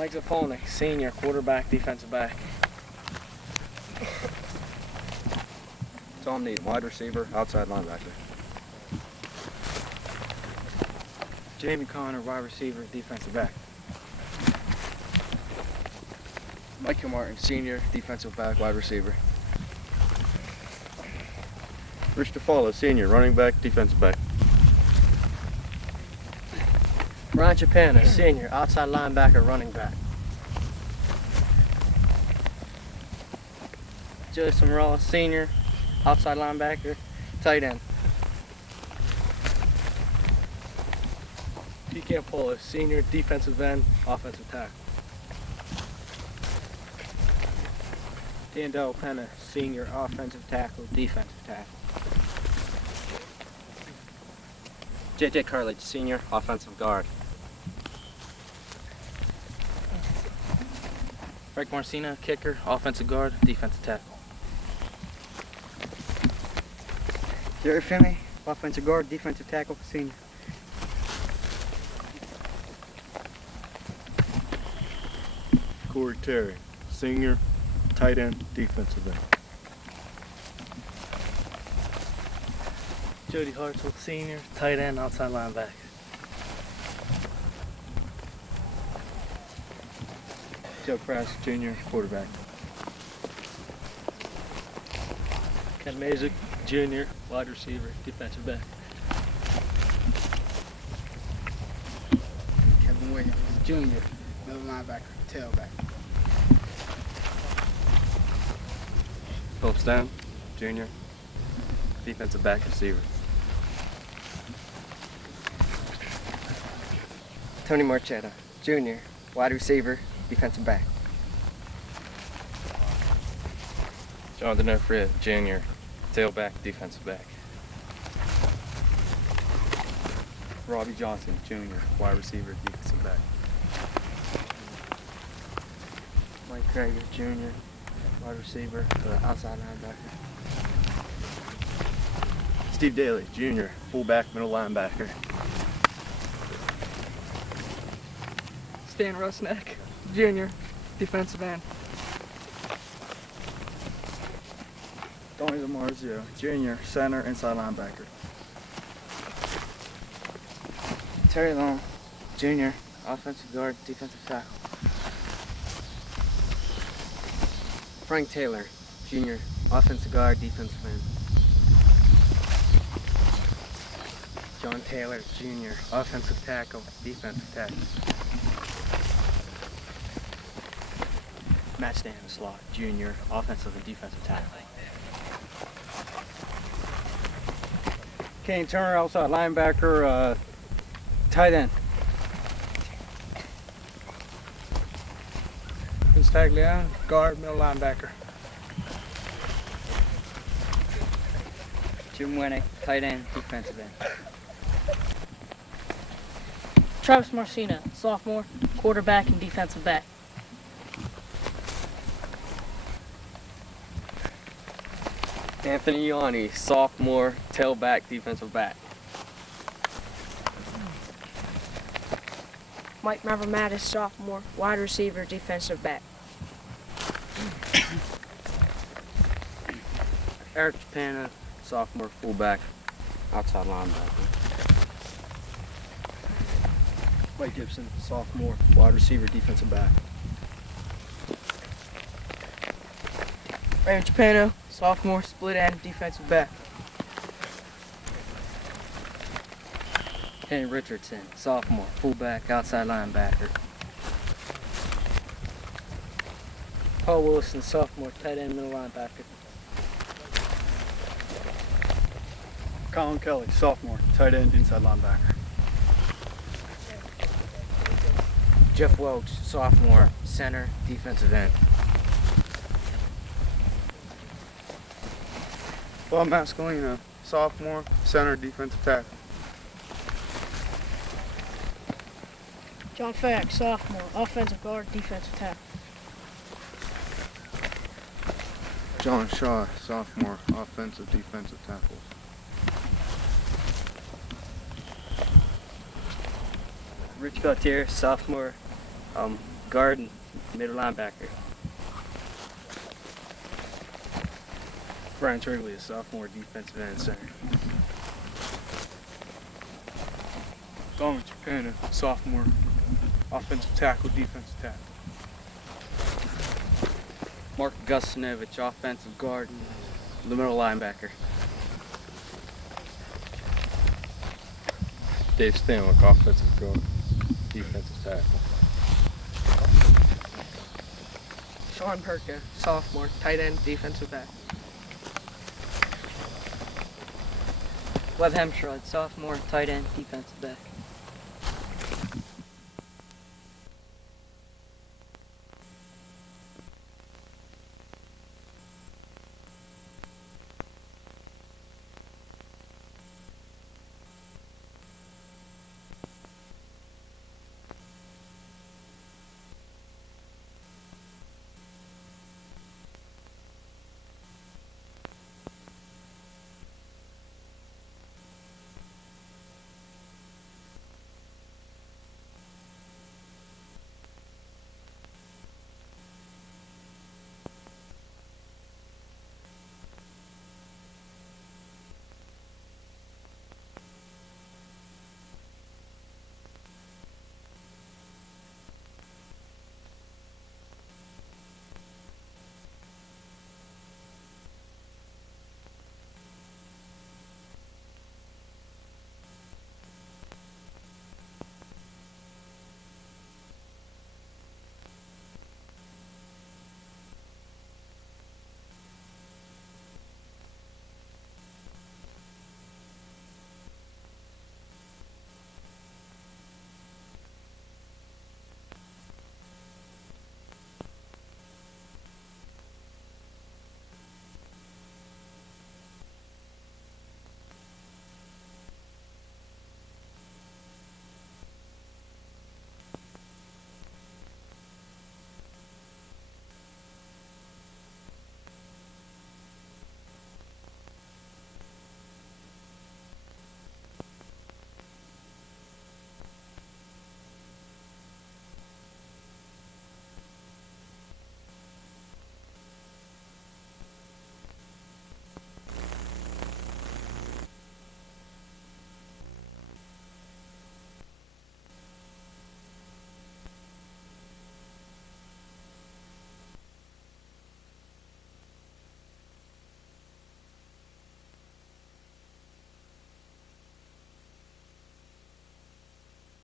Mike Zappone, senior, quarterback, defensive back. Tom Needham, wide receiver, outside linebacker. Jamie Connor, wide receiver, defensive back. Michael Martin, senior, defensive back, wide receiver. Rich DeFalo, senior, running back, defensive back. Ryan Chapana, senior, outside linebacker, running back. Jason Ross, senior, outside linebacker, tight end. PK Polo, senior, defensive end, offensive tackle. Dandel Penna, senior, offensive tackle, defensive tackle. JJ Carlich, senior, offensive guard. Frank Marcina, kicker, offensive guard, defensive tackle. Jerry Finley, offensive guard, defensive tackle, senior. Corey Terry, senior, tight end, defensive end. Jody Hartzell, senior, tight end, outside linebacker. Joe Kraus, junior, quarterback. Ken Mazik, junior, wide receiver, defensive back. Kevin Williams, junior, middle linebacker, tailback. Philip Stone, junior, defensive back, receiver. Tony Marchetta, junior, wide receiver, defensive back. Jonathan O'Frid, junior, tailback, defensive back. Robbie Johnson, junior, wide receiver, defensive back. Mike Krager, junior, wide receiver, outside linebacker. Steve Daly, junior, fullback, middle linebacker. Stan Rusnak, junior, defensive end. Tony DeMarzio, junior, center, inside linebacker. Terry Long, junior, offensive guard, defensive tackle. Frank Taylor, junior, offensive guard, defensive end. John Taylor, junior, offensive tackle, defensive tackle. Matt Stanislaw, junior, offensive and defensive tackle. Kane Turner, outside linebacker, tight end. Vince Tagliano, guard, middle linebacker. Jim Winnick, tight end, defensive end. Travis Marcina, sophomore, quarterback and defensive back. Anthony Ioani, sophomore, tailback, defensive back. Mike Mavromatis, sophomore, wide receiver, defensive back. Eric Chapana, Sophomore, fullback, outside linebacker. Mike Gibson, sophomore, wide receiver, defensive back. Aaron Chapano, sophomore, split end, defensive back. Kenny Richardson, sophomore, fullback, outside linebacker. Paul Wilson, sophomore, tight end, middle linebacker. Colin Kelly, sophomore, tight end, inside linebacker. Jeff Welch, sophomore, center, defensive end. Bob Mascalino, sophomore, center, defensive tackle. John Fack, sophomore, offensive guard, defensive tackle. John Shaw, sophomore, offensive, defensive tackles. Rich Gautier, sophomore, guard and middle linebacker. Brian Turley, a sophomore defensive end center. Donald Japan, sophomore, offensive tackle, defensive tackle. Mark Gustanovich, offensive guard and the middle linebacker. Dave Stanwick, offensive guard, defensive tackle. Sean Perka, sophomore, tight end, defensive back. Webb Hemshrod, sophomore, tight end, defensive back.